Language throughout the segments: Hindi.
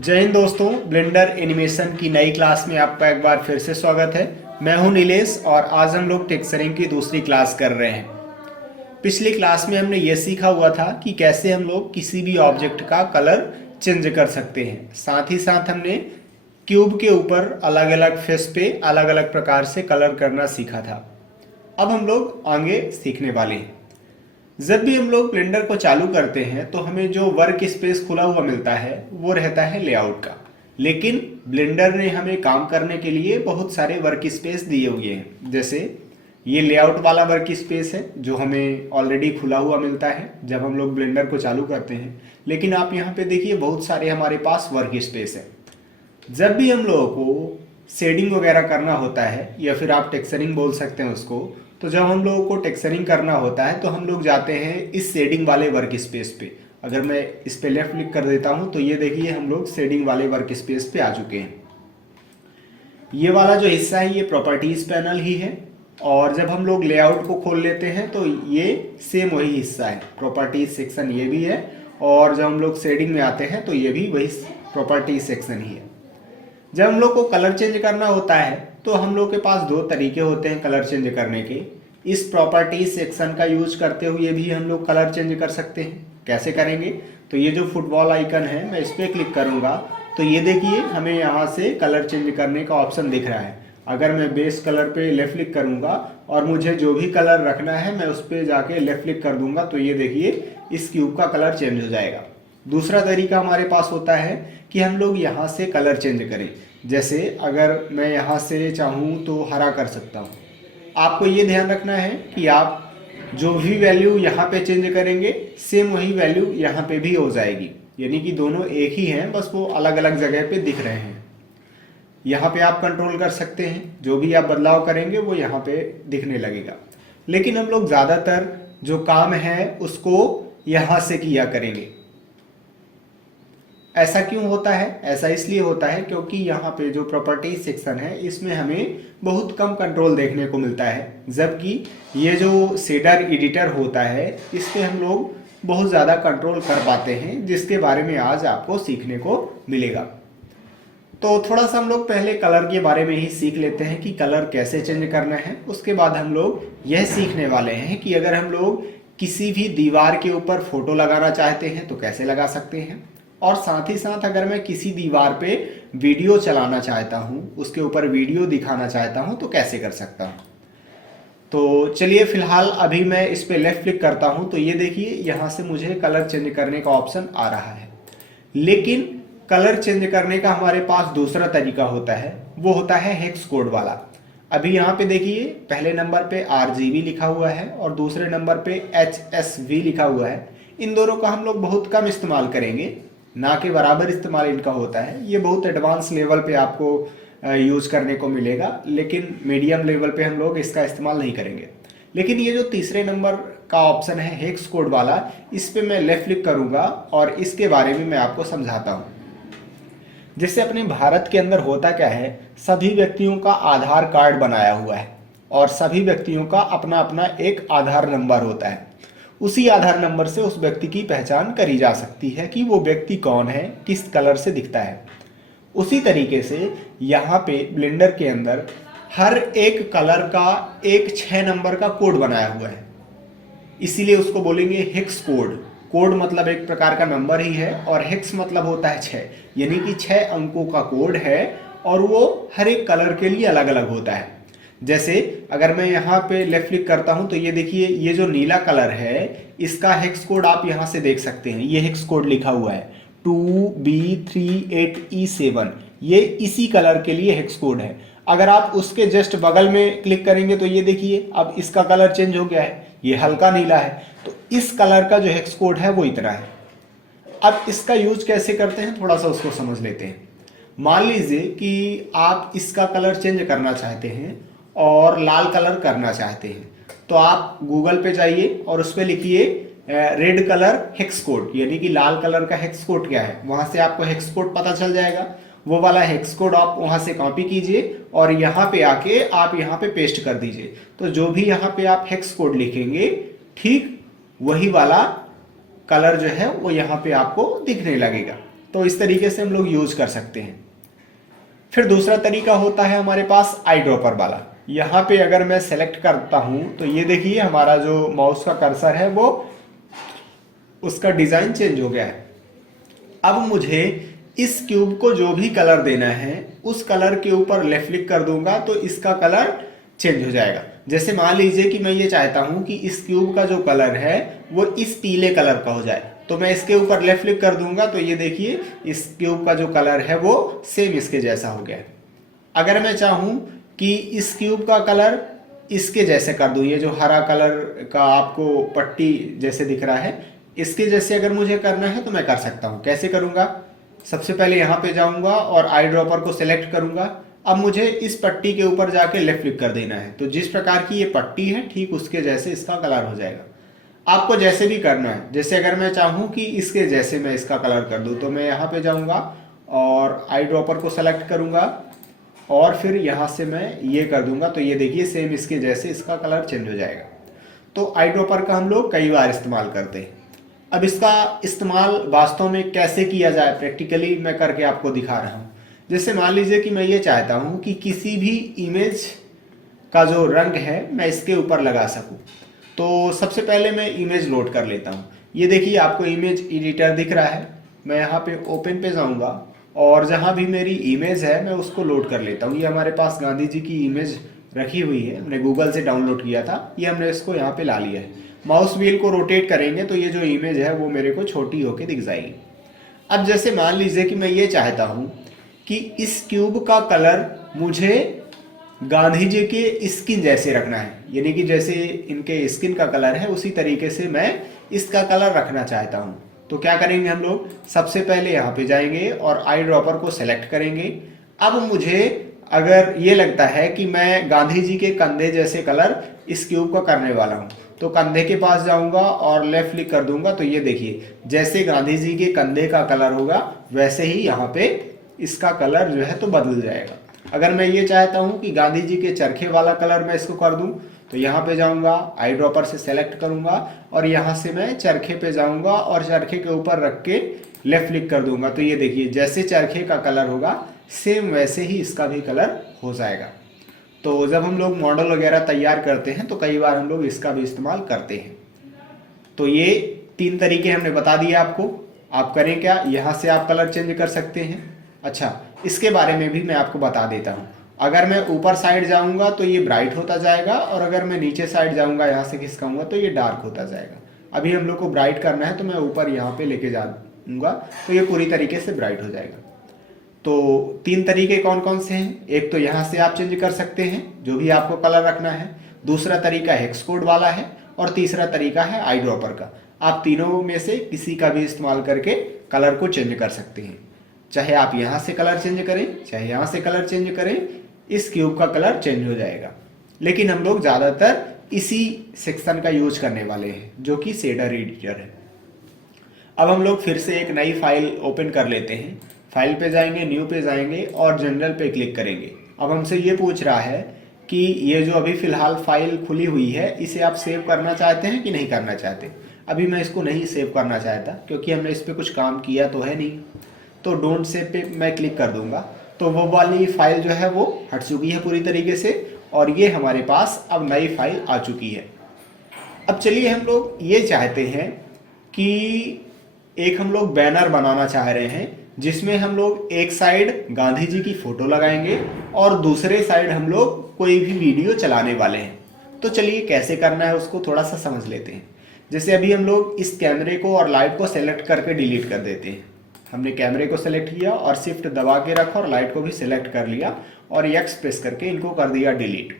जय हिंद दोस्तों, ब्लेंडर एनिमेशन की नई क्लास में आपका एक बार फिर से स्वागत है। मैं हूं नीलेश और आज हम लोग टेक्सचरिंग की दूसरी क्लास कर रहे हैं। पिछली क्लास में हमने ये सीखा हुआ था कि कैसे हम लोग किसी भी ऑब्जेक्ट का कलर चेंज कर सकते हैं। साथ ही साथ हमने क्यूब के ऊपर अलग अलग फेस पे अलग अलग प्रकार से कलर करना सीखा था। अब हम लोग आगे सीखने वाले हैं। जब भी हम लोग ब्लेंडर को चालू करते हैं तो हमें जो वर्क स्पेस खुला हुआ मिलता है वो रहता है लेआउट का। लेकिन ब्लेंडर ने हमें काम करने के लिए बहुत सारे वर्क स्पेस दिए हुए हैं। जैसे ये लेआउट वाला वर्क स्पेस है जो हमें ऑलरेडी खुला हुआ मिलता है जब हम लोग ब्लेंडर को चालू करते हैं। लेकिन आप यहाँ पे देखिए बहुत सारे हमारे पास वर्क स्पेस है। जब भी हम लोगों को शेडिंग वगैरह करना होता है या फिर आप टेक्सचरिंग बोल सकते हैं उसको, तो जब हम लोगों को टेक्सचरिंग करना होता है तो हम लोग जाते हैं इस शेडिंग वाले वर्क स्पेस पे। अगर मैं इस पे लेफ्ट क्लिक कर देता हूं तो ये देखिए हम लोग शेडिंग वाले वर्क स्पेस पे आ चुके हैं। ये वाला जो हिस्सा है ये प्रॉपर्टीज पैनल ही है। और जब हम लोग लेआउट को खोल लेते हैं तो ये सेम वही हिस्सा है, प्रॉपर्टीज सेक्शन ये भी है। और जब हम लोग शेडिंग में आते हैं तो ये भी वही प्रॉपर्टीज सेक्शन ही है। जब हम लोग को कलर चेंज करना होता है तो हम लोग के पास दो तरीके होते हैं कलर चेंज करने के। इस प्रॉपर्टीज सेक्शन का यूज करते हुए भी हम लोग कलर चेंज कर सकते हैं। कैसे करेंगे? तो ये जो फुटबॉल आइकन है मैं इस पर क्लिक करूंगा तो ये देखिए हमें यहाँ से कलर चेंज करने का ऑप्शन दिख रहा है। अगर मैं बेस कलर पे लेफ्ट क्लिक करूंगा और मुझे जो भी कलर रखना है मैं उस पर जाके लेफ्ट क्लिक कर दूंगा तो ये देखिए इस क्यूब का कलर चेंज हो जाएगा। दूसरा तरीका हमारे पास होता है कि हम लोग यहाँ से कलर चेंज करें। जैसे अगर मैं यहाँ से चाहूँ तो हरा कर सकता हूँ। आपको ये ध्यान रखना है कि आप जो भी वैल्यू यहाँ पे चेंज करेंगे सेम वही वैल्यू यहाँ पे भी हो जाएगी, यानी कि दोनों एक ही हैं, बस वो अलग अलग जगह पे दिख रहे हैं। यहाँ पे आप कंट्रोल कर सकते हैं, जो भी आप बदलाव करेंगे वो यहाँ पे दिखने लगेगा। लेकिन हम लोग ज़्यादातर जो काम है उसको यहाँ से किया करेंगे। ऐसा क्यों होता है? ऐसा इसलिए होता है क्योंकि यहाँ पे जो प्रॉपर्टीज सेक्शन है इसमें हमें बहुत कम कंट्रोल देखने को मिलता है, जबकि ये जो शेडर एडिटर होता है इस पे हम लोग बहुत ज़्यादा कंट्रोल कर पाते हैं, जिसके बारे में आज आपको सीखने को मिलेगा। तो थोड़ा सा हम लोग पहले कलर के बारे में ही सीख लेते हैं कि कलर कैसे चेंज करना है। उसके बाद हम लोग यह सीखने वाले हैं कि अगर हम लोग किसी भी दीवार के ऊपर फोटो लगाना चाहते हैं तो कैसे लगा सकते हैं। और साथ ही साथ अगर मैं किसी दीवार पे वीडियो चलाना चाहता हूँ, उसके ऊपर वीडियो दिखाना चाहता हूँ तो कैसे कर सकता हूँ। तो चलिए फिलहाल अभी मैं इस पे लेफ्ट क्लिक करता हूँ तो ये देखिए यहाँ से मुझे कलर चेंज करने का ऑप्शन आ रहा है। लेकिन कलर चेंज करने का हमारे पास दूसरा तरीका होता है, वो होता है हेक्स कोड वाला। अभी यहाँ पे देखिए पहले नंबर पे RGB लिखा हुआ है और दूसरे नंबर पे HSV लिखा हुआ है। इन दोनों का हम लोग बहुत कम इस्तेमाल करेंगे, ना के बराबर इस्तेमाल इनका होता है। ये बहुत एडवांस लेवल पे आपको यूज करने को मिलेगा, लेकिन मीडियम लेवल पे हम लोग इसका इस्तेमाल नहीं करेंगे। लेकिन ये जो तीसरे नंबर का ऑप्शन है हेक्स कोड वाला, इस पे मैं लेफ्ट क्लिक करूंगा और इसके बारे में मैं आपको समझाता हूँ। जैसे अपने भारत के अंदर होता क्या है, सभी व्यक्तियों का आधार कार्ड बनाया हुआ है और सभी व्यक्तियों का अपना अपना एक आधार नंबर होता है। उसी आधार नंबर से उस व्यक्ति की पहचान करी जा सकती है कि वो व्यक्ति कौन है, किस कलर से दिखता है। उसी तरीके से यहाँ पे ब्लेंडर के अंदर हर एक कलर का एक 6 नंबर का कोड बनाया हुआ है, इसीलिए उसको बोलेंगे हेक्स कोड। कोड मतलब एक प्रकार का नंबर ही है और हेक्स मतलब होता है 6, यानी कि 6 अंकों का कोड है और वो हर एक कलर के लिए अलग अलग होता है। जैसे अगर मैं यहाँ पे लेफ्ट क्लिक करता हूँ तो ये देखिए ये जो नीला कलर है इसका हेक्स कोड आप यहाँ से देख सकते हैं। ये हेक्स कोड लिखा हुआ है 2B38E7, ये इसी कलर के लिए हेक्स कोड है। अगर आप उसके जस्ट बगल में क्लिक करेंगे तो ये देखिए अब इसका कलर चेंज हो गया है, ये हल्का नीला है। तो इस कलर का जो हेक्स कोड है वो इतना है। अब इसका यूज कैसे करते हैं थोड़ा सा उसको समझ लेते हैं। मान लीजिए कि आप इसका कलर चेंज करना चाहते हैं और लाल कलर करना चाहते हैं, तो आप गूगल पे जाइए और उस पर लिखिए रेड कलर हेक्स कोड, यानी कि लाल कलर का हेक्स कोड क्या है। वहां से आपको हेक्स कोड पता चल जाएगा। वो वाला हेक्स कोड आप वहां से कॉपी कीजिए और यहाँ पे आके आप यहाँ पे पेस्ट कर दीजिए। तो जो भी यहाँ पे आप हेक्स कोड लिखेंगे ठीक वही वाला कलर जो है वो यहाँ पे आपको दिखने लगेगा। तो इस तरीके से हम लोग यूज कर सकते हैं। फिर दूसरा तरीका होता है हमारे पास आई ड्रॉपर वाला। यहाँ पे अगर मैं सेलेक्ट करता हूँ तो ये देखिए हमारा जो माउस का कर्सर है वो उसका डिज़ाइन चेंज हो गया है। अब मुझे इस क्यूब को जो भी कलर देना है उस कलर के ऊपर लेफ्ट क्लिक कर दूंगा तो इसका कलर चेंज हो जाएगा। जैसे मान लीजिए कि मैं ये चाहता हूं कि इस क्यूब का जो कलर है वो इस पीले कलर का हो जाए, तो मैं इसके ऊपर लेफ्ट क्लिक कर दूंगा तो ये देखिए इस क्यूब का जो कलर है वो सेम इसके जैसा हो गया है। अगर मैं चाहूं कि इस क्यूब का कलर इसके जैसे कर दूं, ये जो हरा कलर का आपको पट्टी जैसे दिख रहा है इसके जैसे अगर मुझे करना है तो मैं कर सकता हूं। कैसे करूंगा? सबसे पहले यहाँ पे जाऊंगा और आई ड्रॉपर को सिलेक्ट करूंगा। अब मुझे इस पट्टी के ऊपर जाके लेफ्ट क्लिक कर देना है, तो जिस प्रकार की ये पट्टी है ठीक उसके जैसे इसका कलर हो जाएगा। आपको जैसे भी करना है, जैसे अगर मैं चाहूँ कि इसके जैसे मैं इसका कलर कर दूँ तो मैं यहाँ पे जाऊँगा और आई ड्रॉपर को सेलेक्ट करूँगा और फिर यहाँ से मैं ये कर दूंगा तो ये देखिए सेम इसके जैसे इसका कलर चेंज हो जाएगा। तो आई ड्रॉपर का हम लोग कई बार इस्तेमाल करते हैं। अब इसका इस्तेमाल वास्तव में कैसे किया जाए प्रैक्टिकली मैं करके आपको दिखा रहा हूँ। जैसे मान लीजिए कि मैं ये चाहता हूँ कि किसी भी इमेज का जो रंग है मैं इसके ऊपर लगा सकूँ, तो सबसे पहले मैं इमेज लोड कर लेता हूँ। ये देखिए आपको इमेज एडिटर दिख रहा है, मैं यहाँ पे ओपन पे जाऊँगा और जहाँ भी मेरी इमेज है मैं उसको लोड कर लेता हूँ। ये हमारे पास गांधी जी की इमेज रखी हुई है, हमने गूगल से डाउनलोड किया था, ये हमने इसको यहाँ पे ला लिया है। माउस व्हील को रोटेट करेंगे तो ये जो इमेज है वो मेरे को छोटी होके दिख जाएगी। अब जैसे मान लीजिए कि मैं ये चाहता हूँ कि इस क्यूब का कलर मुझे गांधी जी के स्किन जैसे रखना है, यानी कि जैसे इनके स्किन का कलर है उसी तरीके से मैं इसका कलर रखना चाहता हूँ। तो क्या करेंगे हम लोग, सबसे पहले यहाँ पे जाएंगे और आई ड्रॉपर को सेलेक्ट करेंगे। अब मुझे अगर ये लगता है कि मैं गांधी जी के कंधे जैसे कलर इस क्यूब का करने वाला हूँ तो कंधे के पास जाऊंगा और लेफ्ट क्लिक कर दूंगा तो ये देखिए जैसे गांधी जी के कंधे का कलर होगा वैसे ही यहाँ पे इसका कलर जो है तो बदल जाएगा। अगर मैं ये चाहता हूँ कि गांधी जी के चरखे वाला कलर मैं इसको कर दूं तो यहाँ पे जाऊंगा, आई ड्रॉपर से सेलेक्ट करूंगा और यहाँ से मैं चरखे पे जाऊंगा और चरखे के ऊपर रख के लेफ्ट क्लिक कर दूंगा तो ये देखिए जैसे चरखे का कलर होगा सेम वैसे ही इसका भी कलर हो जाएगा। तो जब हम लोग मॉडल वगैरह तैयार करते हैं तो कई बार हम लोग इसका भी इस्तेमाल करते हैं। तो ये 3 तरीके हमने बता दिए आपको। आप करें क्या, यहाँ से आप कलर चेंज कर सकते हैं। अच्छा, इसके बारे में भी मैं आपको बता देता हूँ। अगर मैं ऊपर साइड जाऊँगा तो ये ब्राइट होता जाएगा और अगर मैं नीचे साइड जाऊँगा यहाँ से खिसकाऊँगा तो ये डार्क होता जाएगा। अभी हम लोग को ब्राइट करना है तो मैं ऊपर यहाँ पे लेके जाऊँगा तो ये पूरी तरीके से ब्राइट हो जाएगा। तो 3 तरीके कौन कौन से हैं, एक तो यहाँ से आप चेंज कर सकते हैं जो भी आपको कलर रखना है, दूसरा तरीका हेक्स कोड वाला है और तीसरा तरीका है आई ड्रॉपर का। आप तीनों में से किसी का भी इस्तेमाल करके कलर को चेंज कर सकते हैं। चाहे आप यहाँ से कलर चेंज करें चाहे यहाँ से कलर चेंज करें, इस क्यूब का कलर चेंज हो जाएगा। लेकिन हम लोग ज़्यादातर इसी सेक्शन का यूज करने वाले हैं जो कि शेडर एडिटर है। अब हम लोग फिर से एक नई फाइल ओपन कर लेते हैं। फाइल पे जाएंगे, न्यू पे जाएंगे और जनरल पे क्लिक करेंगे। अब हमसे ये पूछ रहा है कि ये जो अभी फ़िलहाल फाइल खुली हुई है इसे आप सेव करना चाहते हैं कि नहीं करना चाहते। अभी मैं इसको नहीं सेव करना चाहता क्योंकि हमने इस पर कुछ काम किया तो है नहीं, तो डोंट सेव पे मैं क्लिक कर दूंगा तो वो वाली फाइल जो है वो हट चुकी है पूरी तरीके से और ये हमारे पास अब नई फाइल आ चुकी है। अब चलिए हम लोग ये चाहते हैं कि एक हम लोग बैनर बनाना चाह रहे हैं जिसमें हम लोग एक साइड गांधी जी की फोटो लगाएंगे और दूसरे साइड हम लोग कोई भी वीडियो चलाने वाले हैं। तो चलिए कैसे करना है उसको थोड़ा सा समझ लेते हैं। जैसे अभी हम लोग इस कैमरे को और लाइट को सेलेक्ट करके डिलीट कर देते हैं। हमने कैमरे को सेलेक्ट किया और शिफ्ट दबा के रखा और लाइट को भी सिलेक्ट कर लिया और एक्स प्रेस करके इनको कर दिया डिलीट।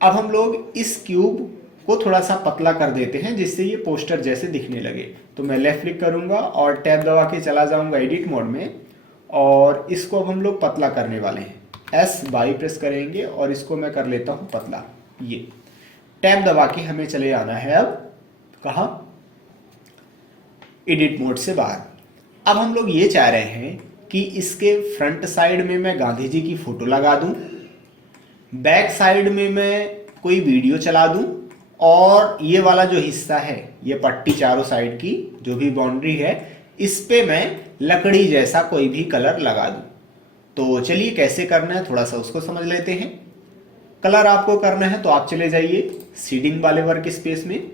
अब हम लोग इस क्यूब को थोड़ा सा पतला कर देते हैं जिससे ये पोस्टर जैसे दिखने लगे। तो मैं लेफ्ट क्लिक करूंगा और टैब दबा के चला जाऊंगा एडिट मोड में और इसको अब हम लोग पतला करने वाले हैं। एस बाई प्रेस करेंगे और इसको मैं कर लेता हूं पतला। ये टैब दबा के हमें चले आना है अब कहाँ, एडिट मोड से बाहर। अब हम लोग ये चाह रहे हैं कि इसके फ्रंट साइड में मैं गांधी जी की फोटो लगा दूं, बैक साइड में मैं कोई वीडियो चला दूं और ये वाला जो हिस्सा है ये पट्टी चारों साइड की जो भी बाउंड्री है इस पे मैं लकड़ी जैसा कोई भी कलर लगा दूं। तो चलिए कैसे करना है थोड़ा सा उसको समझ लेते हैं। कलर आपको करना है तो आप चले जाइए सीडिंग वाले वर्क स्पेस में,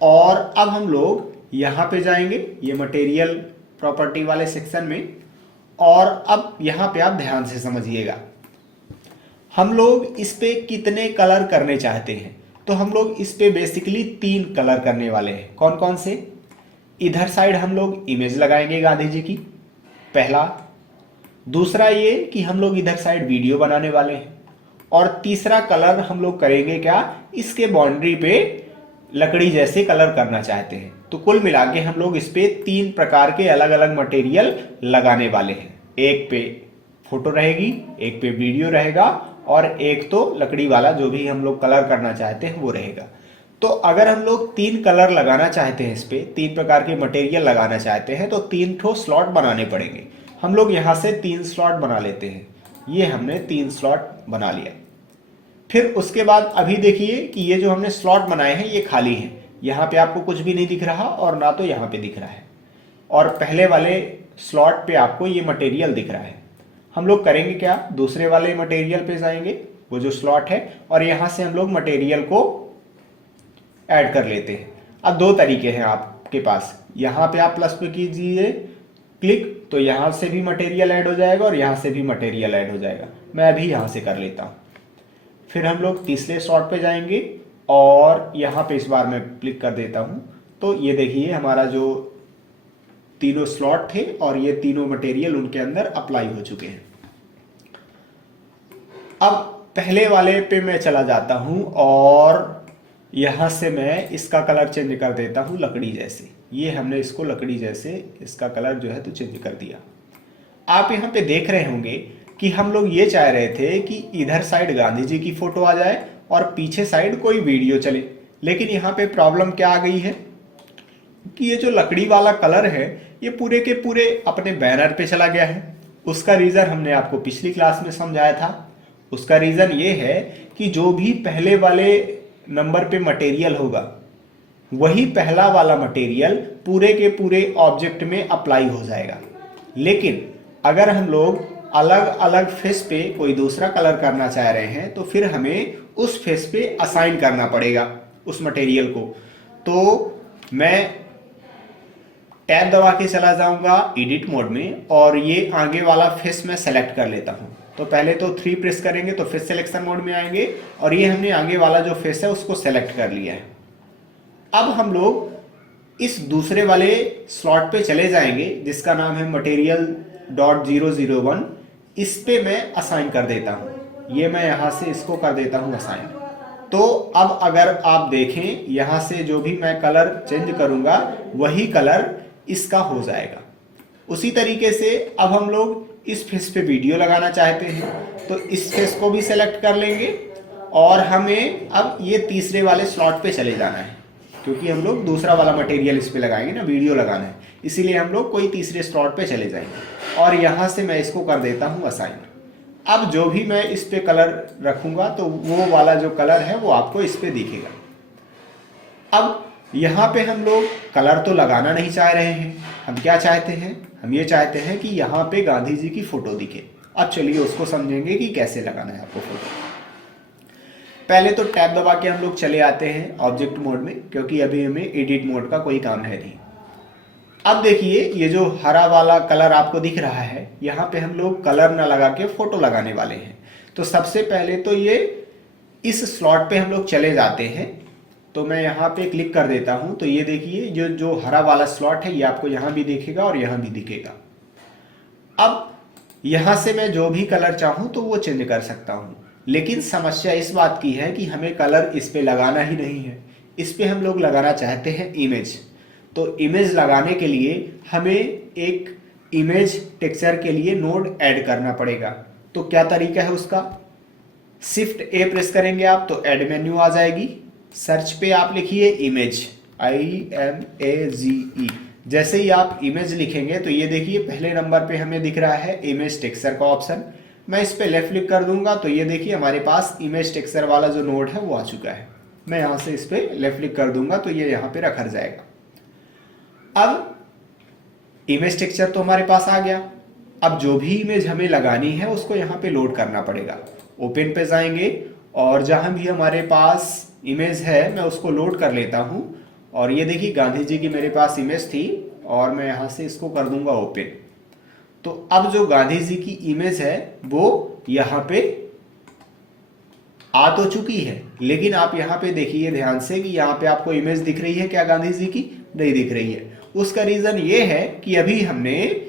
और अब हम लोग यहाँ पे जाएंगे ये मटेरियल प्रॉपर्टी वाले सेक्शन में। और अब यहाँ पे आप ध्यान से समझिएगा, हम लोग इस पे कितने कलर करने चाहते हैं। तो हम लोग इस पे बेसिकली 3 कलर करने वाले हैं। कौन कौन से? इधर साइड हम लोग इमेज लगाएंगे गांधी जी की, पहला। दूसरा ये कि हम लोग इधर साइड वीडियो बनाने वाले हैं। और तीसरा कलर हम लोग करेंगे क्या, इसके बाउंड्री पे लकड़ी जैसे कलर करना चाहते हैं। तो कुल मिला के हम लोग इस पे 3 प्रकार के अलग अलग मटेरियल लगाने वाले हैं। एक पे फोटो रहेगी, एक पे वीडियो रहेगा, और एक तो लकड़ी वाला जो भी हम लोग कलर करना चाहते हैं वो रहेगा। तो अगर हम लोग 3 कलर लगाना चाहते हैं, इस पे 3 प्रकार के मटेरियल लगाना चाहते हैं, तो 3 ठो स्लॉट बनाने पड़ेंगे। हम लोग यहाँ से 3 स्लॉट बना लेते हैं। ये हमने 3 स्लॉट बना लिया। फिर उसके बाद अभी देखिए कि ये जो हमने स्लॉट बनाए हैं ये खाली हैं। यहाँ पे आपको कुछ भी नहीं दिख रहा और ना तो यहाँ पे दिख रहा है, और पहले वाले स्लॉट पे आपको ये मटेरियल दिख रहा है। हम लोग करेंगे क्या, दूसरे वाले मटेरियल पे जाएंगे, वो जो स्लॉट है, और यहाँ से हम लोग मटेरियल को ऐड कर लेते हैं। अब 2 तरीके हैं आपके पास। यहाँ पे आप प्लस पे कीजिए क्लिक, तो यहाँ से भी मटेरियल ऐड हो जाएगा और यहाँ से भी मटेरियल ऐड हो जाएगा। मैं अभी यहाँ से कर लेता हूँ। फिर हम लोग तीसरे स्लॉट पे जाएंगे और यहाँ पे इस बार मैं क्लिक कर देता हूँ। तो ये देखिए हमारा जो तीनों स्लॉट थे और ये तीनों मटेरियल उनके अंदर अप्लाई हो चुके हैं। अब पहले वाले पे मैं चला जाता हूँ और यहाँ से मैं इसका कलर चेंज कर देता हूँ लकड़ी जैसे। ये हमने इसको लकड़ी जैसे इसका कलर जो है तो चेंज कर दिया। आप यहाँ पे देख रहे होंगे कि हम लोग ये चाह रहे थे कि इधर साइड गांधी जी की फोटो आ जाए और पीछे साइड कोई वीडियो चले। लेकिन यहाँ पे प्रॉब्लम क्या आ गई है कि ये जो लकड़ी वाला कलर है ये पूरे के पूरे अपने बैनर पे चला गया है। उसका रीज़न हमने आपको पिछली क्लास में समझाया था। उसका रीज़न ये है कि जो भी पहले वाले नंबर पे मटेरियल होगा वही पहला वाला मटेरियल पूरे के पूरे ऑब्जेक्ट में अप्लाई हो जाएगा। लेकिन अगर हम लोग अलग अलग फेस पे कोई दूसरा कलर करना चाह रहे हैं तो फिर हमें उस फेस पे असाइन करना पड़ेगा उस मटेरियल को। तो मैं टैब दबा के चला जाऊंगा एडिट मोड में और ये आगे वाला फेस मैं सेलेक्ट कर लेता हूं। तो पहले तो 3 प्रेस करेंगे तो फेस सिलेक्शन मोड में आएंगे और ये हमने आगे वाला जो फेस है उसको सेलेक्ट कर लिया है। अब हम लोग इस दूसरे वाले स्लॉट पे चले जाएंगे जिसका नाम है material.001। इस पे मैं असाइन कर देता हूं। ये मैं यहां से इसको कर देता हूं असाइन। तो अब अगर आप देखें यहां से जो भी मैं कलर चेंज करूंगा वही कलर इसका हो जाएगा। उसी तरीके से अब हम लोग इस फेस पे वीडियो लगाना चाहते हैं तो इस फेस को भी सेलेक्ट कर लेंगे और हमें अब ये तीसरे वाले स्लॉट पे चले जाना है क्योंकि हम लोग दूसरा वाला मटेरियल इस पे लगाएंगे ना, वीडियो लगाना है, इसीलिए हम लोग कोई तीसरे स्लॉट पे चले जाएंगे और यहाँ से मैं इसको कर देता हूँ असाइन। अब जो भी मैं इस पे कलर रखूंगा तो वो वाला जो कलर है वो आपको इस पे दिखेगा। अब यहाँ पे हम लोग कलर तो लगाना नहीं चाह रहे हैं, हम क्या चाहते हैं, हम ये चाहते हैं कि यहाँ पे गांधी जी की फोटो दिखे। अब चलिए उसको समझेंगे कि कैसे लगाना है आपको फोटो। पहले तो टैब दबा के हम लोग चले आते हैं ऑब्जेक्ट मोड में क्योंकि अभी हमें एडिट मोड का कोई काम है नहीं। अब देखिए ये जो हरा वाला कलर आपको दिख रहा है यहाँ पे हम लोग कलर ना लगा के फोटो लगाने वाले हैं। तो सबसे पहले तो ये इस स्लॉट पे हम लोग चले जाते हैं। तो मैं यहाँ पे क्लिक कर देता हूँ तो ये देखिए जो हरा वाला स्लॉट है ये आपको यहाँ भी दिखेगा और यहाँ भी दिखेगा। अब यहाँ से मैं जो भी कलर चाहूँ तो वो चेंज कर सकता हूँ, लेकिन समस्या इस बात की है कि हमें कलर इस पे लगाना ही नहीं है। इस पे हम लोग लगाना चाहते हैं इमेज। तो इमेज लगाने के लिए हमें एक इमेज टेक्सचर के लिए नोड ऐड करना पड़ेगा। तो क्या तरीका है उसका, शिफ्ट ए प्रेस करेंगे आप तो ऐड मेन्यू आ जाएगी। सर्च पे आप लिखिए इमेज, IMAGE। जैसे ही आप इमेज लिखेंगे तो ये देखिए पहले नंबर पे हमें दिख रहा है इमेज टेक्सचर का ऑप्शन। मैं इस पे लेफ्ट क्लिक कर दूंगा तो ये देखिए हमारे पास इमेज टेक्सचर वाला जो नोड है वो आ चुका है। मैं यहाँ से इस पे लेफ्ट क्लिक कर दूंगा तो ये यहाँ पे रखा जाएगा। अब इमेज टेक्सचर तो हमारे पास आ गया। अब जो भी इमेज हमें लगानी है उसको यहाँ पे लोड करना पड़ेगा। ओपन पे जाएंगे और जहाँ भी हमारे पास इमेज है मैं उसको लोड कर लेता हूँ। और ये देखिए गांधी जी की मेरे पास इमेज थी और मैं यहाँ से इसको कर दूंगा ओपन। तो अब जो गांधी जी की इमेज है वो यहाँ पे आ तो चुकी है, लेकिन आप यहाँ पे देखिए ध्यान से कि यहाँ पे आपको इमेज दिख रही है क्या गांधी जी की? नहीं दिख रही है। उसका रीजन ये है कि अभी हमने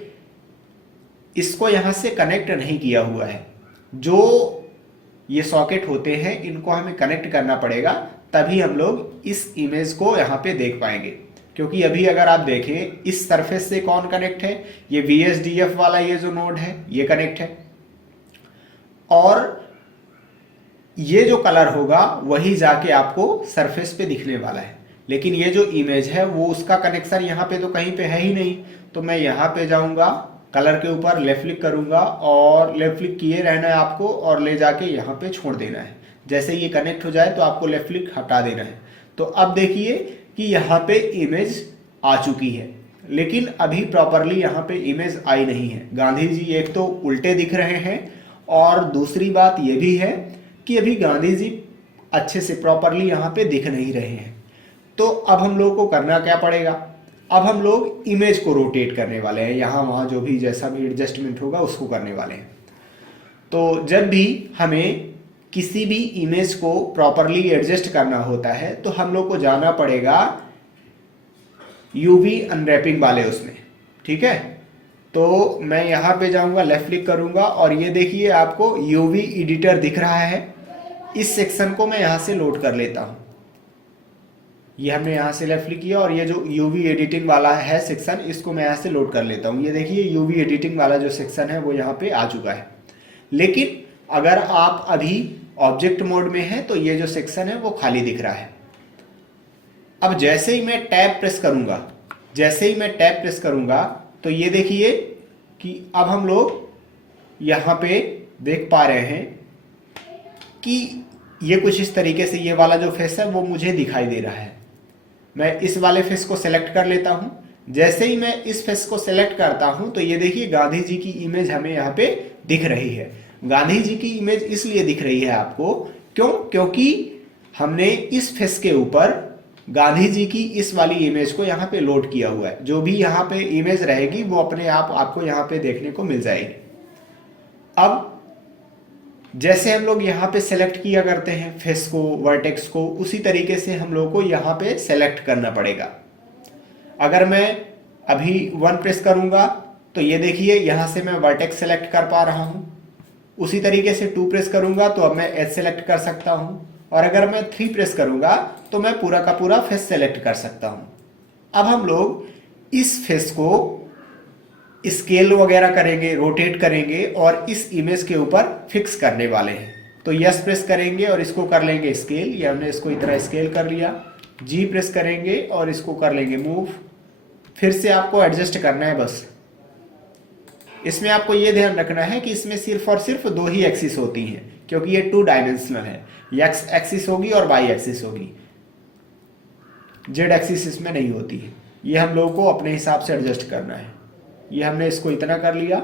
इसको यहाँ से कनेक्ट नहीं किया हुआ है। जो ये सॉकेट होते हैं इनको हमें कनेक्ट करना पड़ेगा, तभी हम लोग इस इमेज को यहाँ पे देख पाएंगे। क्योंकि अभी अगर आप देखें इस सरफेस से कौन कनेक्ट है? ये VSDF वाला ये जो नोड है ये कनेक्ट है, और ये जो कलर होगा वही जाके आपको सरफेस पे दिखने वाला है। लेकिन ये जो इमेज है वो उसका कनेक्शन यहाँ पे तो कहीं पे है ही नहीं। तो मैं यहाँ पे जाऊंगा, कलर के ऊपर लेफ्ट क्लिक करूंगा और लेफ्ट क्लिक किए रहना है आपको और ले जाके यहाँ पे छोड़ देना है। जैसे ये कनेक्ट हो जाए तो आपको लेफ्ट क्लिक हटा देना है। तो अब देखिए कि यहाँ पे इमेज आ चुकी है, लेकिन अभी प्रॉपरली यहाँ पे इमेज आई नहीं है। गांधी जी एक तो उल्टे दिख रहे हैं, और दूसरी बात ये भी है कि अभी गांधी जी अच्छे से प्रॉपरली यहाँ पे दिख नहीं रहे हैं। तो अब हम लोग को करना क्या पड़ेगा? अब हम लोग इमेज को रोटेट करने वाले हैं, यहाँ वहाँ जो भी जैसा भी एडजस्टमेंट होगा उसको करने वाले हैं। तो जब भी हमें किसी भी इमेज को प्रॉपरली एडजस्ट करना होता है तो हम लोग को जाना पड़ेगा यूवी अनरैपिंग वाले उसमें, ठीक है। तो मैं यहाँ पे जाऊँगा, लेफ्ट क्लिक करूँगा और ये देखिए आपको यूवी एडिटर दिख रहा है। इस सेक्शन को मैं यहाँ से लोड कर लेता हूँ। ये हमने यहाँ से लेफ्ट क्लिक किया और ये जो यूवी एडिटिंग वाला है सेक्शन, इसको मैं यहाँ से लोड कर लेता हूँ। ये देखिए यूवी एडिटिंग वाला जो सेक्शन है वो यहाँ पे आ चुका है। लेकिन अगर आप अभी ऑब्जेक्ट मोड में हैं तो ये जो सेक्शन है वो खाली दिख रहा है। अब जैसे ही मैं टैब प्रेस करूँगा, तो ये देखिए कि अब हम लोग यहाँ पे देख पा रहे हैं कि ये कुछ इस तरीके से ये वाला जो फेस है वो मुझे दिखाई दे रहा है। मैं इस वाले फेस को सेलेक्ट कर लेता हूँ। जैसे ही मैं इस फेस को सेलेक्ट करता हूँ तो ये देखिए गांधी जी की इमेज हमें यहाँ पे दिख रही है। गांधी जी की इमेज इसलिए दिख रही है आपको, क्योंकि हमने इस फेस के ऊपर गांधी जी की इस वाली इमेज को यहाँ पे लोड किया हुआ है। जो भी यहाँ पे इमेज रहेगी वो अपने आप आपको यहाँ पे देखने को मिल जाएगी। अब जैसे हम लोग यहाँ पे सेलेक्ट किया करते हैं फेस को, वर्टेक्स को, उसी तरीके से हम लोग को यहाँ पे सेलेक्ट करना पड़ेगा। अगर मैं अभी 1 प्रेस करूँगा तो ये देखिए यहाँ से मैं वर्टेक्स सेलेक्ट कर पा रहा हूँ। उसी तरीके से 2 प्रेस करूँगा तो अब मैं एज सेलेक्ट कर सकता हूँ, और अगर मैं 3 प्रेस करूँगा तो मैं पूरा का पूरा फेस सेलेक्ट कर सकता हूँ। अब हम लोग इस फेस को स्केल वगैरह करेंगे, रोटेट करेंगे और इस इमेज के ऊपर फिक्स करने वाले हैं। तो यस प्रेस करेंगे और इसको कर लेंगे स्केल, ये हमने इसको इतना स्केल कर लिया। जी प्रेस करेंगे और इसको कर लेंगे मूव। फिर से आपको एडजस्ट करना है बस। इसमें आपको ये ध्यान रखना है कि इसमें सिर्फ और सिर्फ 2 ही एक्सिस होती हैं, क्योंकि ये 2 डायमेंशनल है। एक्स एक्सिस होगी और वाई एक्सिस होगी, जेड एक्सिस इसमें नहीं होती है। ये हम लोगों को अपने हिसाब से एडजस्ट करना है। ये हमने इसको इतना कर लिया।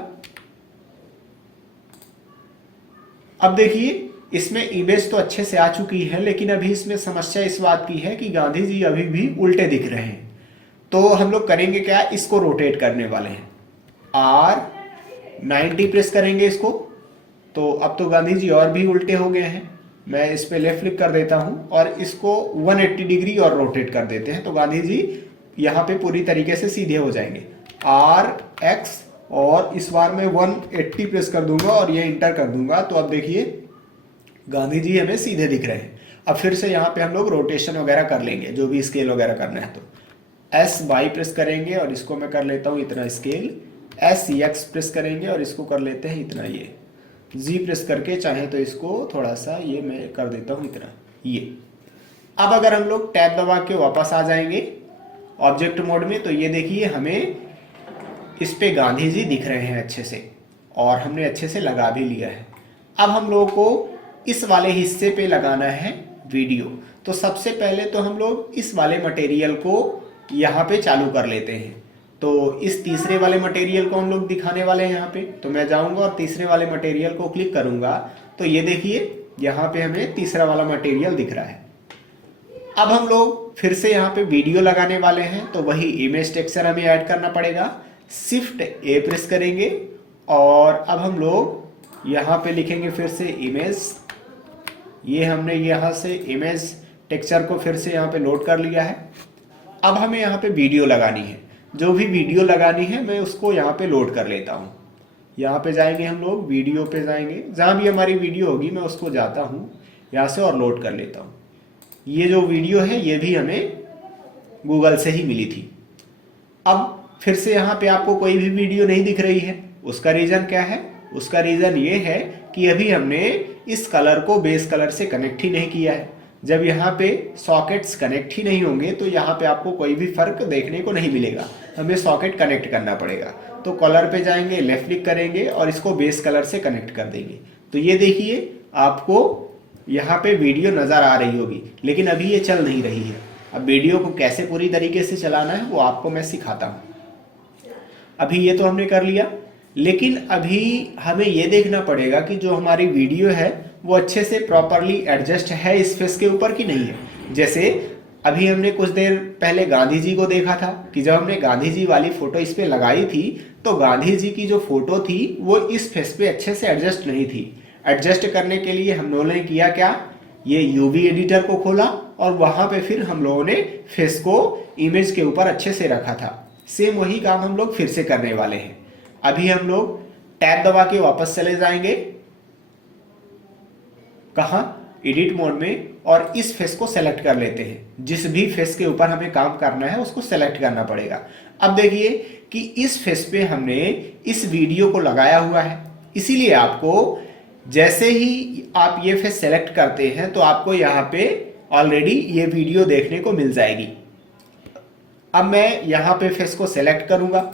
अब देखिए इसमें इमेज तो अच्छे से आ चुकी है, लेकिन अभी इसमें समस्या इस बात की है कि गांधी जी अभी भी उल्टे दिख रहे हैं। तो हम लोग करेंगे क्या, इसको रोटेट करने वाले हैं। R90 प्रेस करेंगे इसको, तो अब तो गांधी जी और भी उल्टे हो गए हैं। मैं इस पे लेफ्ट क्लिक कर देता हूं और इसको 180 डिग्री और रोटेट कर देते हैं, तो गांधी जी यहाँ पे पूरी तरीके से सीधे हो जाएंगे। RX और इस बार मैं 180 प्रेस कर दूंगा और ये इंटर कर दूंगा, तो अब देखिए गांधी जी हमें सीधे दिख रहे हैं। अब फिर से यहाँ पे हम लोग रोटेशन वगैरह कर लेंगे, जो भी स्केल वगैरह करना है। तो SY प्रेस करेंगे और इसको मैं कर लेता हूँ इतना स्केल। SX प्रेस करेंगे और इसको कर लेते हैं इतना ये। G प्रेस करके चाहे तो इसको थोड़ा सा ये मैं कर देता हूँ इतना ये। अब अगर हम लोग टैब दबा के वापस आ जाएंगे ऑब्जेक्ट मोड में, तो ये देखिए हमें इस पे गांधी जी दिख रहे हैं अच्छे से, और हमने अच्छे से लगा भी लिया है। अब हम लोगों को इस वाले हिस्से पे लगाना है वीडियो। तो सबसे पहले तो हम लोग इस वाले मटेरियल को यहाँ पे चालू कर लेते हैं, तो इस तीसरे वाले मटेरियल को हम लोग दिखाने वाले हैं यहाँ पे। तो मैं जाऊंगा और तीसरे वाले मटेरियल को क्लिक करूंगा तो ये देखिए यहाँ पे हमें तीसरा वाला मटेरियल दिख रहा है। अब हम लोग फिर से यहाँ पे वीडियो लगाने वाले हैं, तो वही इमेज टेक्सचर हमें ऐड करना पड़ेगा। शिफ्ट ए प्रेस करेंगे और अब हम लोग यहाँ पे लिखेंगे फिर से इमेज। ये हमने यहाँ से इमेज टेक्सचर को फिर से यहाँ पे लोड कर लिया है। अब हमें यहाँ पे वीडियो लगानी है, जो भी वीडियो लगानी है मैं उसको यहाँ पे लोड कर लेता हूँ। यहाँ पे जाएंगे हम लोग, वीडियो पे जाएंगे, जहाँ भी हमारी वीडियो होगी मैं उसको जाता हूँ यहाँ से और लोड कर लेता हूँ। ये जो वीडियो है ये भी हमें गूगल से ही मिली थी। अब फिर से यहाँ पे आपको कोई भी वीडियो नहीं दिख रही है, उसका रीज़न क्या है? उसका रीज़न ये है कि अभी हमने इस कलर को बेस कलर से कनेक्ट ही नहीं किया है। जब यहाँ पे सॉकेट्स कनेक्ट ही नहीं होंगे तो यहाँ पे आपको कोई भी फर्क देखने को नहीं मिलेगा। हमें सॉकेट कनेक्ट करना पड़ेगा। तो कलर पे जाएंगे, लेफ्ट क्लिक करेंगे और इसको बेस कलर से कनेक्ट कर देंगे। तो ये देखिए आपको यहाँ पे वीडियो नज़र आ रही होगी, लेकिन अभी ये चल नहीं रही है। अब वीडियो को कैसे पूरी तरीके से चलाना है वो आपको मैं सिखाता हूँ। अभी ये तो हमने कर लिया, लेकिन अभी हमें ये देखना पड़ेगा कि जो हमारी वीडियो है वो अच्छे से प्रॉपरली एडजस्ट है इस फेस के ऊपर कि नहीं है। जैसे अभी हमने कुछ देर पहले गांधी जी को देखा था कि जब हमने गांधी जी वाली फ़ोटो इस पर लगाई थी तो गांधी जी की जो फ़ोटो थी वो इस फेस पे अच्छे से एडजस्ट नहीं थी। एडजस्ट करने के लिए हम लोगों ने किया क्या, ये यूवी एडिटर को खोला और वहाँ पे फिर हम लोगों ने फेस को इमेज के ऊपर अच्छे से रखा था। सेम वही काम हम लोग फिर से करने वाले हैं। अभी हम लोग टैब दबा के वापस चले जाएंगे, कहाँ, एडिट मोड में, और इस फेस को सेलेक्ट कर लेते हैं। जिस भी फेस के ऊपर हमें काम करना है उसको सेलेक्ट करना पड़ेगा। अब देखिए कि इस फेस पे हमने इस वीडियो को लगाया हुआ है, इसीलिए आपको जैसे ही आप ये फेस सेलेक्ट करते हैं तो आपको यहाँ पे ऑलरेडी ये वीडियो देखने को मिल जाएगी। अब मैं यहाँ पे फेस को सेलेक्ट करूँगा।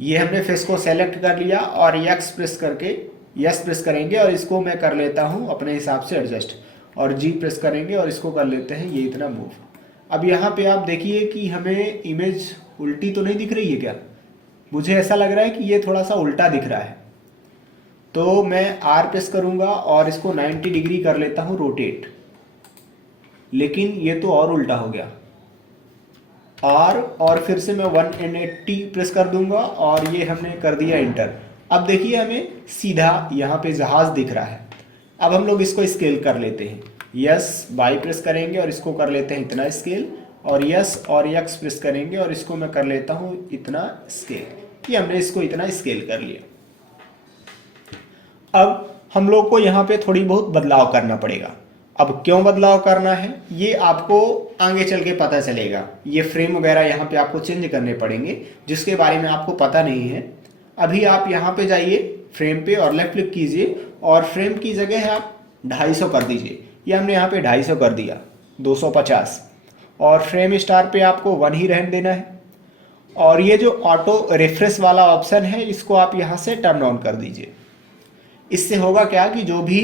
ये हमने फेस को सेलेक्ट कर लिया और यस प्रेस करेंगे और इसको मैं कर लेता हूँ अपने हिसाब से एडजस्ट, और जी प्रेस करेंगे और इसको कर लेते हैं ये इतना मूव। अब यहाँ पे आप देखिए कि हमें इमेज उल्टी तो नहीं दिख रही है क्या? मुझे ऐसा लग रहा है कि ये थोड़ा सा उल्टा दिख रहा है। तो मैं आर प्रेस करूँगा और इसको 90 डिग्री कर लेता हूँ रोटेट, लेकिन ये तो और उल्टा हो गया। आर और फिर से मैं 180 प्रेस कर दूंगा और ये हमने कर दिया इंटर। अब देखिए हमें सीधा यहाँ पे जहाज दिख रहा है। अब हम लोग इसको स्केल कर लेते हैं, यस बाई प्रेस करेंगे और इसको कर लेते हैं इतना स्केल, और यस और यक्स प्रेस करेंगे और इसको मैं कर लेता हूँ इतना स्केल। ये हमने इसको इतना स्केल कर लिया। अब हम लोग को यहाँ पे थोड़ी बहुत बदलाव करना पड़ेगा। अब क्यों बदलाव करना है ये आपको आगे चल के पता चलेगा। ये फ्रेम वगैरह यहाँ पे आपको चेंज करने पड़ेंगे जिसके बारे में आपको पता नहीं है। अभी आप यहाँ पे जाइए फ्रेम पे और लेफ्ट क्लिक कीजिए और फ्रेम की जगह आप 250 कर दीजिए। ये हमने यहाँ पे 250 कर दिया, 250, और फ्रेम स्टार पे आपको 1 ही रहने देना है। और ये जो ऑटो रिफ्रेश वाला ऑप्शन है इसको आप यहाँ से टर्न ऑन कर दीजिए। इससे होगा क्या कि जो भी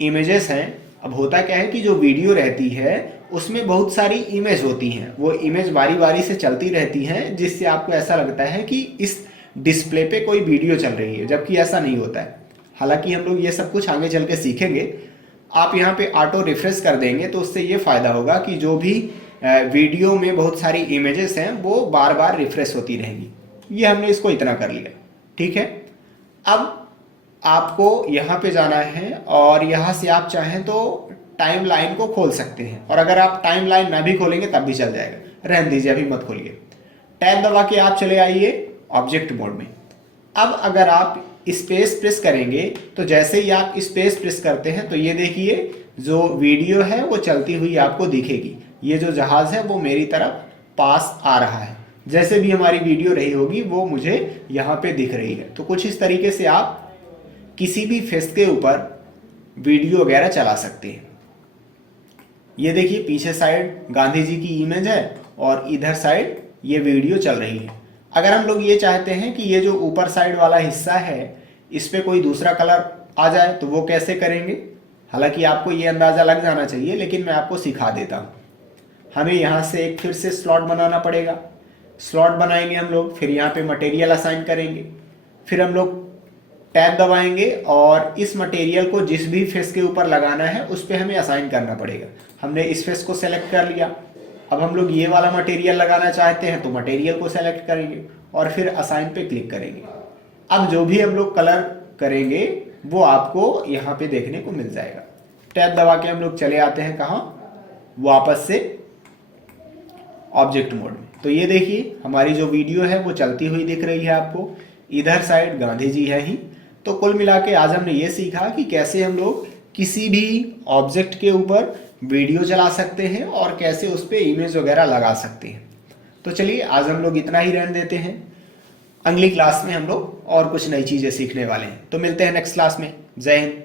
इमेजेस हैं, अब होता क्या है कि जो वीडियो रहती है उसमें बहुत सारी इमेज होती हैं, वो इमेज बारी बारी से चलती रहती हैं, जिससे आपको ऐसा लगता है कि इस डिस्प्ले पे कोई वीडियो चल रही है, जबकि ऐसा नहीं होता है। हालांकि हम लोग ये सब कुछ आगे चल के सीखेंगे। आप यहाँ पे ऑटो रिफ्रेश कर देंगे तो उससे ये फ़ायदा होगा कि जो भी वीडियो में बहुत सारी इमेजेस हैं वो बार बार रिफ्रेश होती रहेंगी। ये हमने इसको इतना कर लिया, ठीक है। अब आपको यहाँ पे जाना है और यहाँ से आप चाहें तो टाइम लाइन को खोल सकते हैं, और अगर आप टाइम लाइन ना भी खोलेंगे तब भी चल जाएगा, रहने दीजिए, अभी मत खोलिए। टैब दबा के आप चले आइए ऑब्जेक्ट मोड में। अब अगर आप स्पेस प्रेस करेंगे तो जैसे ही आप स्पेस प्रेस करते हैं तो ये देखिए जो वीडियो है वो चलती हुई आपको दिखेगी। ये जो जहाज है वो मेरी तरफ पास आ रहा है, जैसे भी हमारी वीडियो रही होगी वो मुझे यहाँ पे दिख रही है। तो कुछ इस तरीके से आप किसी भी फेस के ऊपर वीडियो वगैरह चला सकते हैं। ये देखिए पीछे साइड गांधी जी की इमेज है और इधर साइड ये वीडियो चल रही है। अगर हम लोग ये चाहते हैं कि ये जो ऊपर साइड वाला हिस्सा है इस पे कोई दूसरा कलर आ जाए तो वो कैसे करेंगे? हालांकि आपको ये अंदाज़ा लग जाना चाहिए, लेकिन मैं आपको सिखा देता हूँ। हमें यहाँ से एक फिर से स्लॉट बनाना पड़ेगा। स्लॉट बनाएंगे हम लोग, फिर यहाँ पे मटेरियल असाइन करेंगे, फिर हम लोग टैब दबाएंगे और इस मटेरियल को जिस भी फेस के ऊपर लगाना है उस पर हमें असाइन करना पड़ेगा। हमने इस फेस को सेलेक्ट कर लिया, अब हम लोग ये वाला मटेरियल लगाना चाहते हैं तो मटेरियल को सेलेक्ट करेंगे और फिर असाइन पे क्लिक करेंगे। अब जो भी हम लोग कलर करेंगे वो आपको यहाँ पे देखने को मिल जाएगा। टैब दबा के हम लोग चले आते हैं कहाँ, वापस से ऑब्जेक्ट मोड में। तो ये देखिए हमारी जो वीडियो है वो चलती हुई दिख रही है आपको, इधर साइड गांधी जी है ही। तो कुल मिला के आज हमने ये सीखा कि कैसे हम लोग किसी भी ऑब्जेक्ट के ऊपर वीडियो चला सकते हैं और कैसे उस पर इमेज वगैरह लगा सकते हैं। तो चलिए आज हम लोग इतना ही रहने देते हैं, अगली क्लास में हम लोग और कुछ नई चीज़ें सीखने वाले हैं। तो मिलते हैं नेक्स्ट क्लास में। जय हिंद।